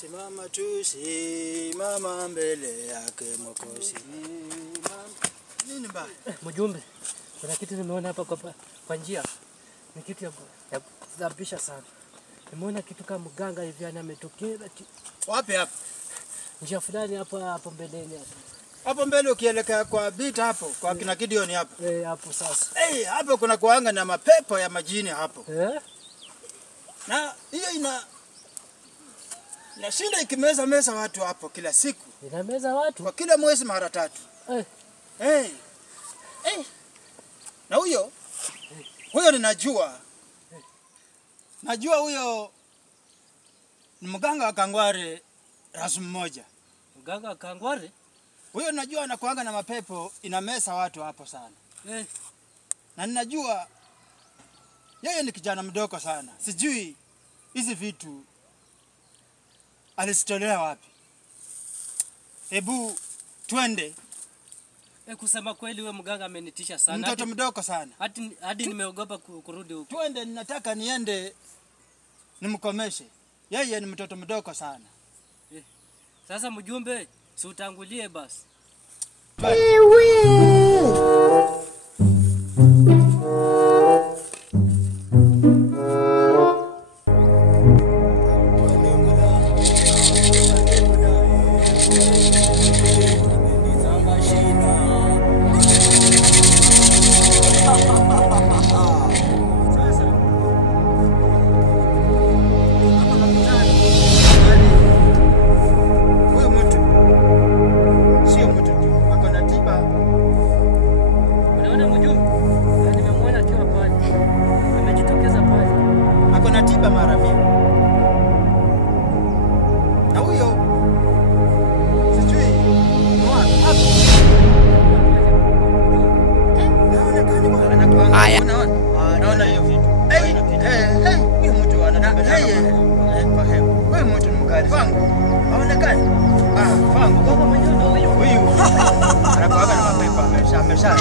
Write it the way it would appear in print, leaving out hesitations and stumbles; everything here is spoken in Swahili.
Simama tu, simama mbele yake Mwokozi. Nini mbaya? Mjumbe, kuna kitu nimeona hapa kwa njia. Ni kitu ya kudhabisha sana. Nimeona kitu kama mganga hivi ametokea. Wapi hapa? Njia fulani hapo mbeleni hapo. Hapo mbele ukielekea kwa Bita hapo, kwa kina Gideon hapo. Hapo sasa. Hapo kuna kuanga na mapepo ya majini hapo. Na hiyo inashinda ikimeza watu hapo kila siku. Inameza watu? Kwa kila mwezi mara 3. Na huyo ninajua. Najua huyo ni mganga wa Kangware rasmi mmoja. Mganga wa Kangware? Huyo najua anakuanga na mapepo inamesa watu hapo sana. Na ninajua yeye ni kijana mdogo sana. Sijui hizi vitu alisitolea wapi. Hebu twende. Kusema kweli wewe mganga amenitisha sana. Mtoto mdogo sana. Hadi nimeogopa kurudi huko. Twende, ninataka niende nimkomeshe. Yeye ni mtoto mdogo sana. Sasa mjumbe, si utangulie basi. Tiba mara mingi. Na huyo sijui hapo. Naona hiyo vitu. Huyo mtu anataka wewe mtu mkali fangu. Haonekani. Fangu. Huyu anakuaga na mapepo amesha.